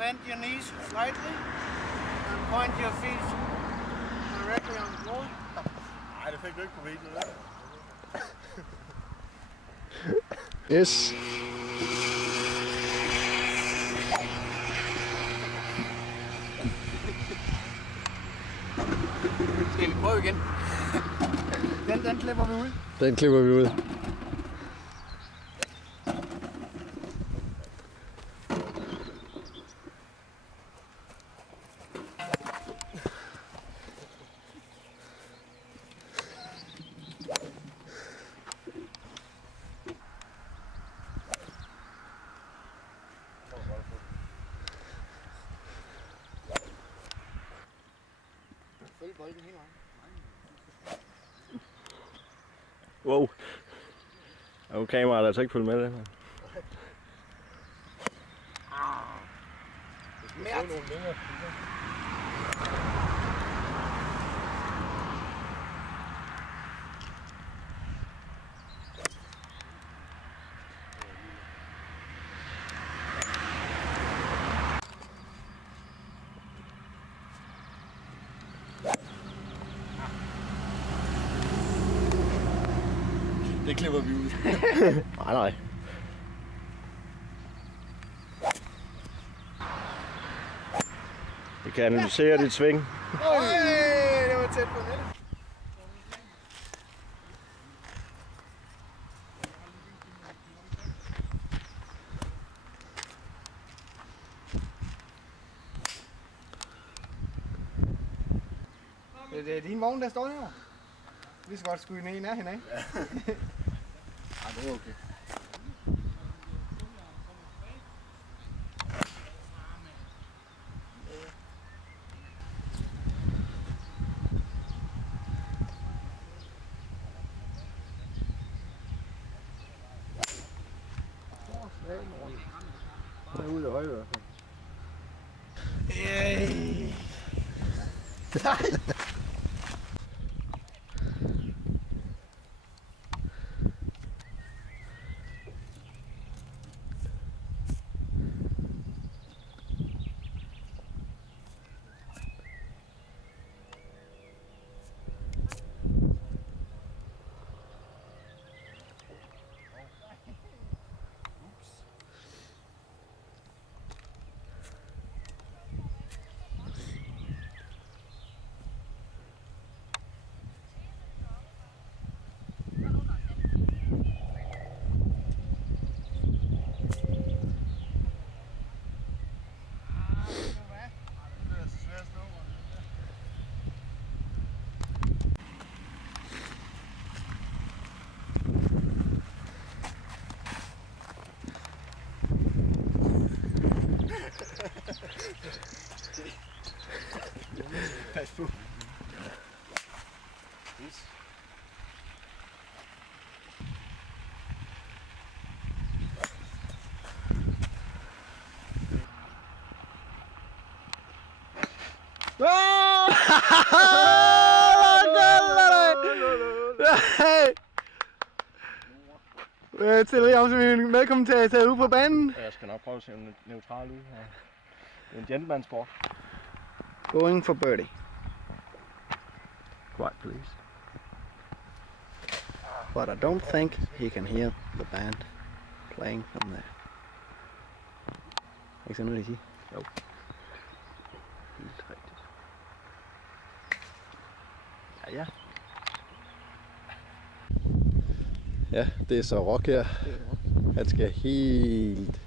bend your knees slightly and point your feet directly on the floor. Nej, det fik du ikke på videoen, vel? Yes. Skal vi prøve igen? Den klipper vi ud. Den klipper vi ud. Følg bolden hele vejen. Wow. Der er jo kameraet, der altså ikke følge med det her. Mærkt. Det klipper vi ud. Nej, nej. Vi kan analysere dit sving. Øj, det var tæt på nettet. Det er din vogn, der står her. Vi skal godt skyde ned i nærheden af. Ja, det er okay. Den er ude af højre i hvert fald. Pas på. Til jer som en medkommentator ude på banen. Jeg skal nok prøve at se neutral ud. Det er en gentleman sport. Going for birdie. Quiet, please. But I don't think he can hear the band playing from there. Ikke sådan noget, de siger? Jo. Helt rigtigt. Ja, ja. Ja, det er så Rock her. Han skal helt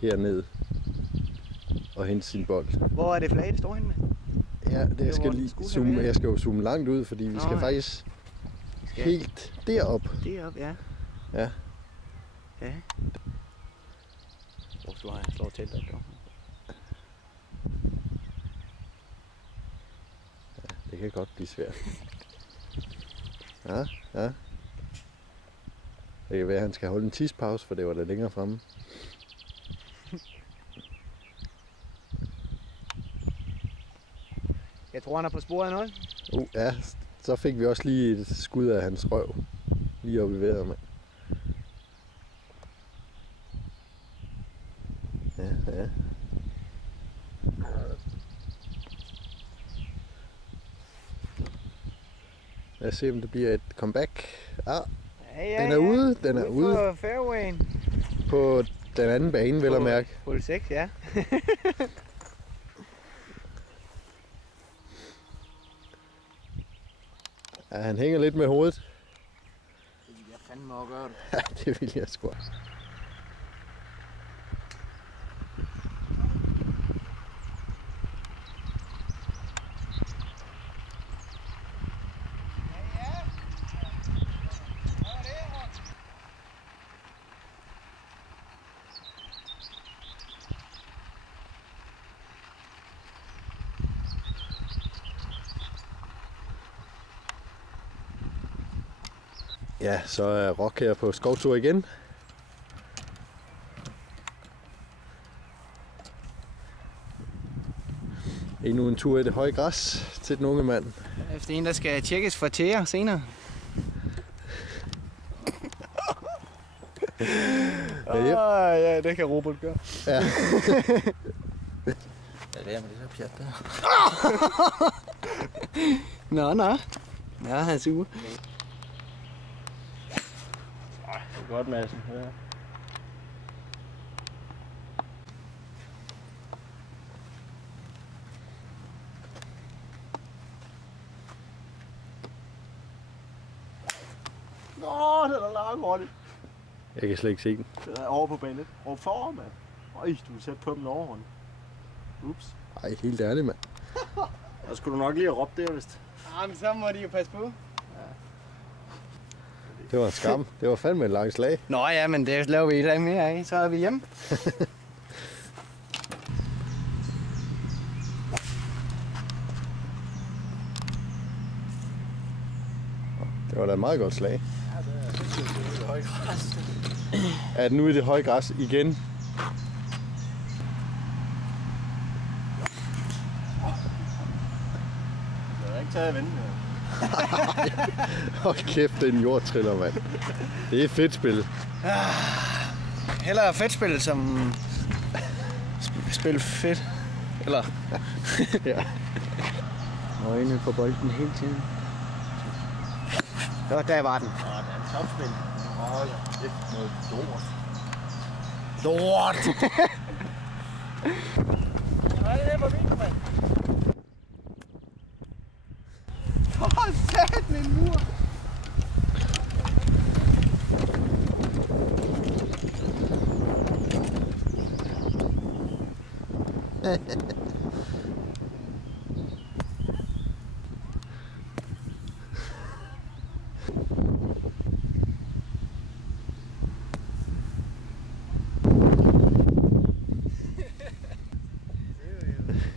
herned og hente sin bold. Hvor er det flag, det står henne med? Ja, det jeg skal lige zoome. Jeg skal jo zoome langt ud, fordi vi skal faktisk helt derop. Derop, ja. Ja. Ja. Hvor du har slået til dig, dog. Ja, det kan godt blive svært. Ja, ja. Det kan være, at han skal holde en tidspause, for det var der længere fremme. Jeg tror, han er på sporet af noget. Ja, så fik vi også lige et skud af hans røv. Lige oppe i vejret, mand. Ja, ja. Lad os se, om det bliver et comeback. Ja, Den er ude. Den er ude på fairwayen. på den anden bane, vel at mærke. Hul 6, ja. Ja, han hænger lidt med hovedet. Det vil jeg fandme også gøre det. Ja, det vil jeg sgu. Ja, så er Rock her på skovtur igen. Endnu en tur i det høje græs til den unge mand. Efter en, der skal tjekkes for tæer senere. Ja, det kan Robert gøre. Ja. Ja, det er med det der pjat der. Nå. Ja, han er sur. Det er godt, Madsen. Ja. Nå, den er lang hurtigt. Jeg kan slet ikke se den. Den er over på banen. Over foran, mand. Øj, du er tæt på den overhånd. Ups. Ej, helt ærligt, mand. Der skulle du nok lige have råbt det, vist. Jamen, så må de jo passe på. Det var en skam. Det var fandme en lang slag. Nå ja, men det laver vi et dag mere af, så er vi hjemme. Det var da et meget godt slag. Ja, det er det høje græs. Er den ude i det høje græs igen? Jeg har ikke taget at vente. Hold kæft, det er en jordtriller, mand. Det er et fedt spil. Hellere fedt spil som spil fedt. Eller? Ja. Øjne på bolden hele tiden. Så der var den. Åh, det er en topspil. Åh, ja. Det er noget lort. Lort! Nej, det er på min, mand. Åh, satan en mur!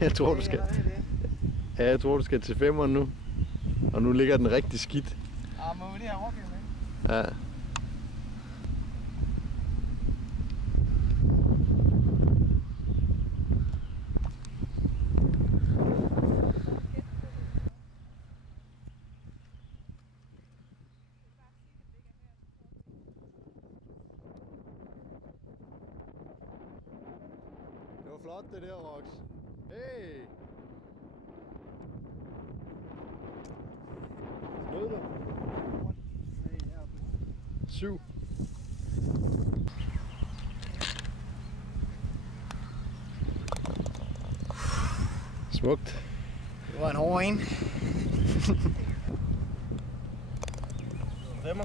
Jeg tror, du skal til 5'eren nu. Og nu ligger den rigtig skidt. Ja, må vi lige have Rocky med. Ja. Det var flot det der, Rox. Hey! Snød du? 7. Smukt. Det var en hård en. Femmer.